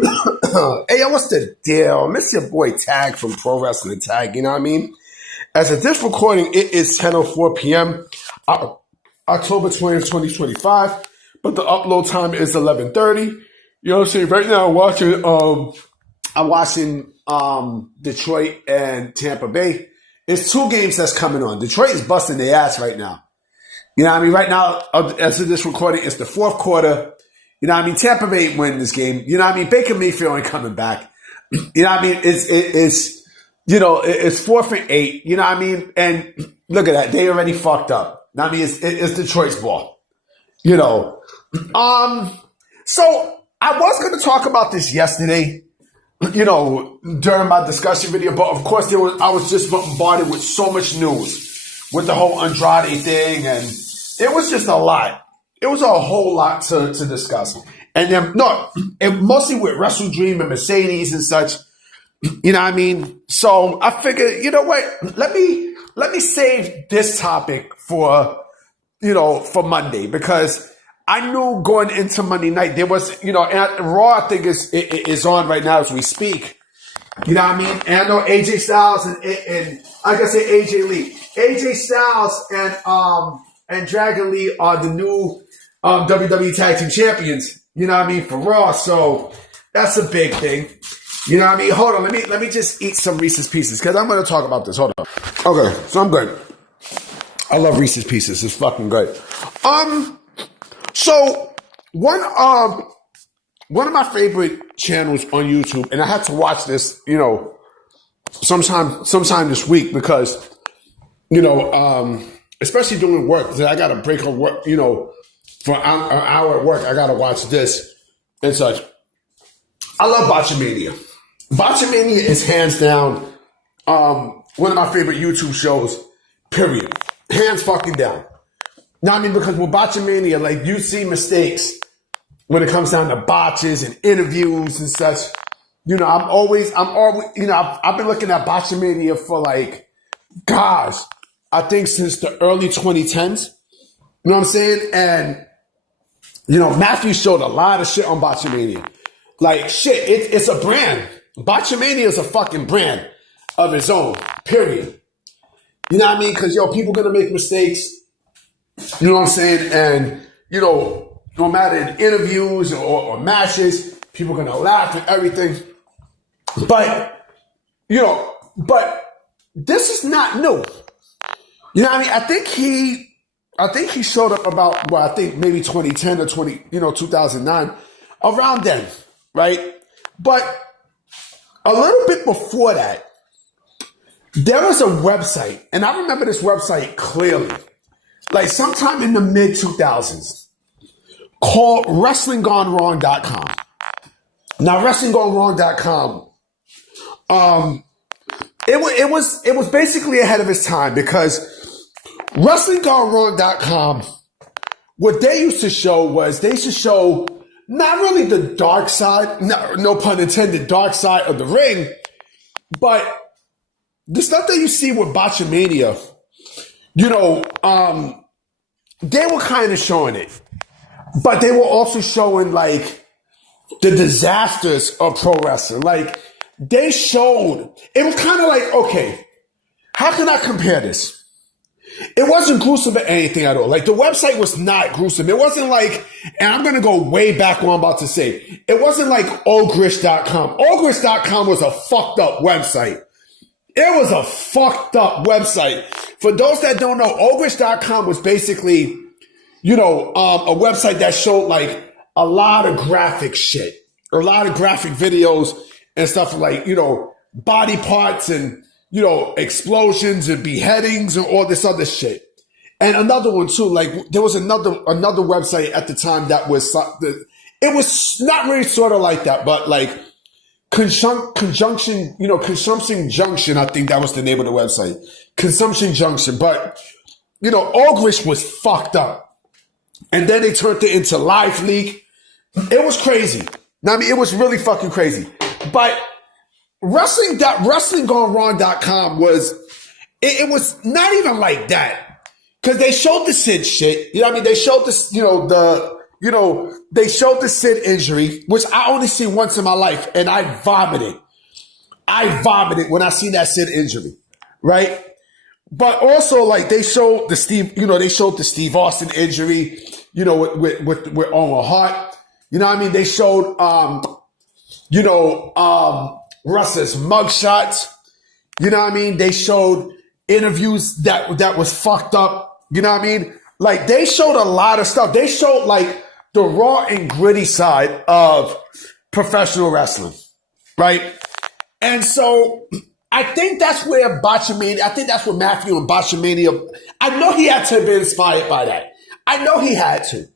Hey, yo, what's the deal? Miss your boy Tag from Pro Wrestling Tag, you know what I mean? As of this recording, it is 10:04 p.m., October 20th, 2025, but the upload time is 11:30. You know what I'm saying? Right now, I'm watching Detroit and Tampa Bay. It's two games that's coming on. Detroit is busting their ass right now. You know what I mean? Right now, as of this recording, it's the fourth quarter. You know what I mean? Tampa Bay win this game. You know what I mean? Baker Mayfield ain't coming back. You know what I mean? It's 4th and 8. You know what I mean? And look at that. They already fucked up. You know what I mean? It's Detroit's ball. You know. So I was going to talk about this yesterday, you know, during my discussion video, but of course I was just bombarded with so much news with the whole Andrade thing, and it was just a lot. It was a whole lot to discuss. And then, mostly with Wrestle Dream and Mercedes and such. You know what I mean? So I figured, you know what? Let me save this topic for Monday, because I knew going into Monday night there was, and Raw I think is on right now as we speak. You know what I mean? And I know AJ Styles and like I say AJ Lee. AJ Styles and Dragon Lee are the new WWE Tag Team Champions, you know what I mean, for Raw. So that's a big thing. You know what I mean? Hold on, let me just eat some Reese's Pieces, because I'm going to talk about this. Hold on. Okay, so I'm good. I love Reese's Pieces. It's fucking good. So one of my favorite channels on YouTube, and I had to watch this, sometime this week, because, especially doing work, because I got to break on work, for an hour at work, I got to watch this and such. I love Botchamania. Botchamania is hands down one of my favorite YouTube shows, period. Hands fucking down. Now, I mean, because with Botchamania, like, you see mistakes when it comes down to botches and interviews and such. I've been looking at Botchamania for, like, gosh, I think since the early 2010s. You know what I'm saying? And, Matthew showed a lot of shit on Botchamania. Like, shit, it's a brand. Botchamania is a fucking brand of its own, period. You know what I mean? Because, people going to make mistakes. You know what I'm saying? And, no matter in interviews or matches, people are going to laugh and everything. But, but this is not new. You know what I mean? I think he showed up about, maybe 2010 or 2009, around then, right? But a little bit before that, there was a website, and I remember this website clearly, like sometime in the mid-2000s, called WrestlingGoneWrong.com. Now, WrestlingGoneWrong.com, it was basically ahead of its time, because WrestlingGoneWrong.com, what they used to show not really the dark side, no pun intended, dark side of the ring, but the stuff that you see with Botchamania, they were kind of showing it, but they were also showing, like, the disasters of pro wrestling. Like, they showed, it was kind of like, okay, how can I compare this? It wasn't gruesome or anything at all. Like, the website was not gruesome. It wasn't like, and I'm going to go way back what I'm about to say. It wasn't like Ogrish.com. Ogrish.com was a fucked up website. It was a fucked up website. For those that don't know, Ogrish.com was basically, a website that showed, like, a lot of graphic shit. A lot of graphic videos and stuff like, body parts and, explosions and beheadings and all this other shit. And another one too, like, there was another website at the time that was, it was not really sort of like that, but like Consumption Junction, I think that was the name of the website. Consumption Junction. But, Ogrish was fucked up. And then they turned it into Live Leak. It was crazy. I mean, it was really fucking crazy. But WrestlingGoneWrong.com was, it was not even like that. Because they showed the Sid shit. You know what I mean? They showed this, the they showed the Sid injury, which I only see once in my life, and I vomited. I vomited when I seen that Sid injury, right? But also, like, they showed the Steve Austin injury, with Owen Hart. You know what I mean? They showed, Russ's mugshots. You know what I mean? They showed interviews that was fucked up. You know what I mean? Like, they showed a lot of stuff. They showed, like, the raw and gritty side of professional wrestling, right? And so I think that's where Botchamania, I think that's where Matthew and Botchamania, I know he had to have been inspired by that. I know he had to.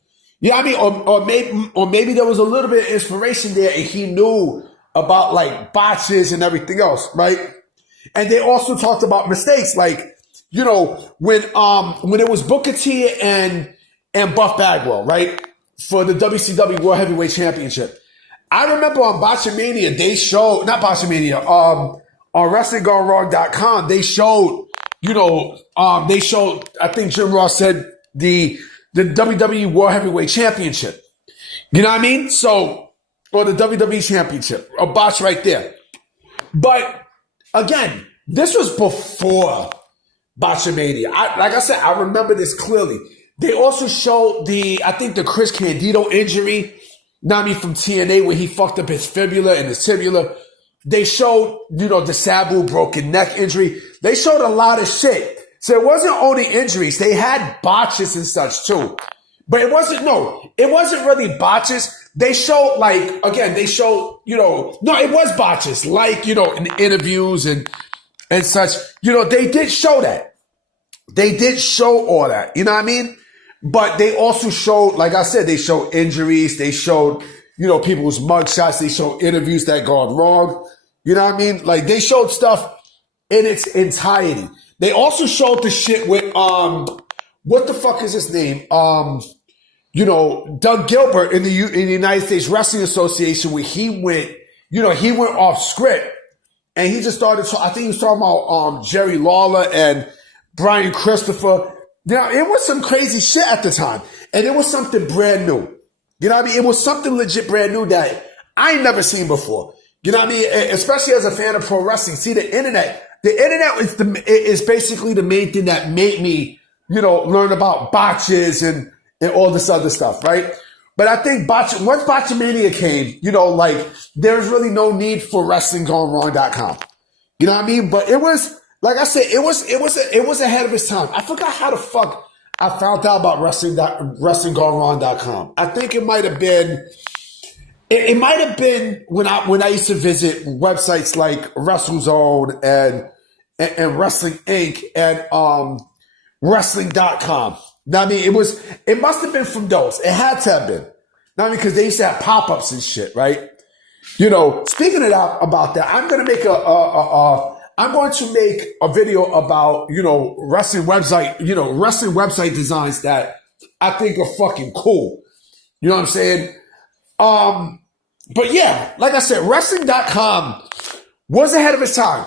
You know what I mean? Or maybe there was a little bit of inspiration there and he knew about, like, botches and everything else, right? And they also talked about mistakes, like, when it was Booker T and Buff Bagwell, right? For the WCW World Heavyweight Championship. I remember on Botchamania, they showed, not Botchamania, on WrestlingGoneWrong.com, they showed, I think Jim Ross said the WWE World Heavyweight Championship. You know what I mean? So, or the WWE Championship, a botch right there. But again, this was before Botchamania. Like I said, I remember this clearly. They also showed I think the Chris Candido injury, from TNA, where he fucked up his fibula and his tibula. They showed, the Sabu broken neck injury. They showed a lot of shit. So it wasn't only injuries. They had botches and such too. But it wasn't really botches. They showed, like, again, it was botches, like, in interviews and such. They did show that. They did show all that. You know what I mean? But they also showed, like I said, they showed injuries. They showed, people's mugshots. They showed interviews that gone wrong. You know what I mean? Like, they showed stuff in its entirety. They also showed the shit with, what the fuck is his name? Doug Gilbert in the United States Wrestling Association, where he went off script and he just started, I think he was talking about, Jerry Lawler and Brian Christopher. It was some crazy shit at the time. And it was something brand new. You know what I mean? It was something legit brand new that I ain't never seen before. You know what I mean? Especially as a fan of pro wrestling. See, the internet is basically the main thing that made me, learn about botches and all this other stuff, right? But I think once Botchamania came, there's really no need for WrestlingGoneWrong.com. You know what I mean? But it was, like I said, it was ahead of its time. I forgot how the fuck I found out about WrestlingGoneWrong.com. I think it might have been when I used to visit websites like WrestleZone and Wrestling Inc. and Wrestling.com. Now, I mean, it must have been from those. It had to have been. Now, because they used to have pop-ups and shit, right? Speaking about that, I'm going to make a video about, wrestling website designs that I think are fucking cool. You know what I'm saying? But yeah, like I said, wrestling.com was ahead of its time.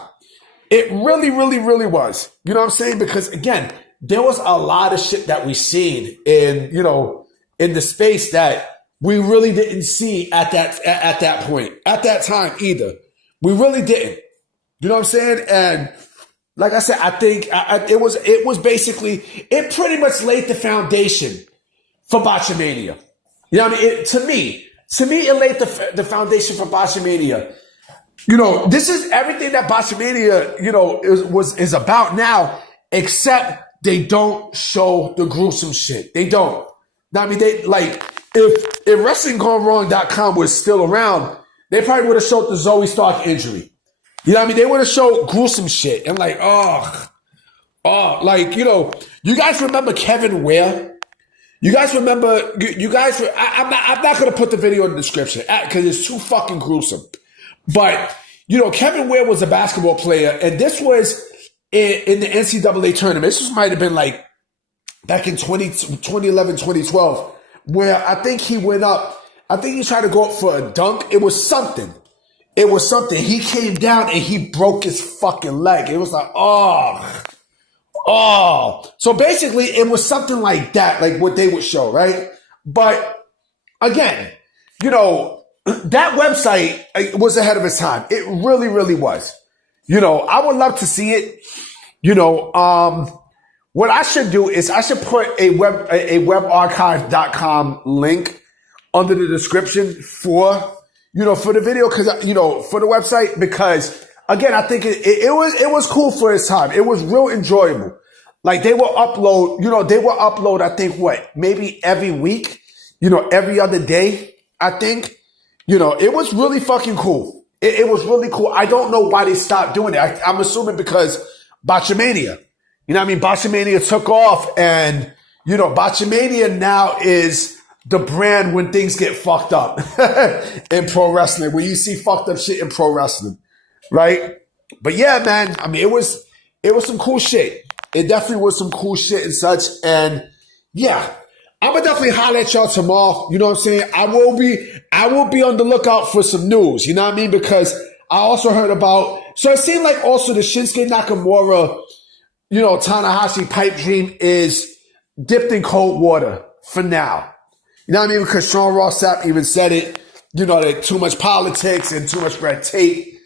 It really, really, really was. You know what I'm saying? Because again, there was a lot of shit that we seen in the space that we really didn't see at that point, at that time either. We really didn't. You know what I'm saying? And like I said, I think it was basically, it pretty much laid the foundation for Botchamania. You know what I mean? To me, it laid the foundation for Botchamania. This is everything that Botchamania, is about now, except they don't show the gruesome shit. They don't. I mean, if WrestlingGoneWrong.com was still around, they probably would have showed the Zoe Stark injury. You know what I mean? They would have showed gruesome shit. And you guys remember Kevin Ware? You guys remember, I'm not going to put the video in the description because it's too fucking gruesome. But, Kevin Ware was a basketball player, and this was in the NCAA tournament. This might have been back in 2011, 2012, where I think he went up. I think he tried to go up for a dunk. It was something. He came down and he broke his fucking leg. It was like, oh. So basically, it was something like that, like what they would show, right? But again, that website was ahead of its time. It really, really was. I would love to see it. What I should do is I should put a webarchive.com link under the description for the video, because for the website, because again, I think it was cool for its time. It was real enjoyable. Like they will upload, I think maybe every week, every other day, I think. It was really fucking cool. It was really cool. I don't know why they stopped doing it. I'm assuming because Botchamania. Botchamania took off, and, Botchamania now is the brand when things get fucked up in pro wrestling, when you see fucked up shit in pro wrestling, right? But yeah, man, it was some cool shit. It definitely was some cool shit and such. And yeah, I'm gonna definitely holler at y'all tomorrow. You know what I'm saying? I will be on the lookout for some news. You know what I mean? Because I also heard about, so it seemed like also the Shinsuke Nakamura, Tanahashi pipe dream is dipped in cold water for now. You know what I mean? Because Sean Ross Sapp even said it, that too much politics and too much red tape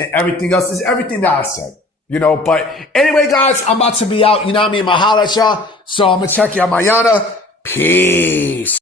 and everything else is everything that I said. But anyway, guys, I'm about to be out. You know what I mean? I'm gonna holler at y'all. So I'm gonna check y'all mañana. Peace.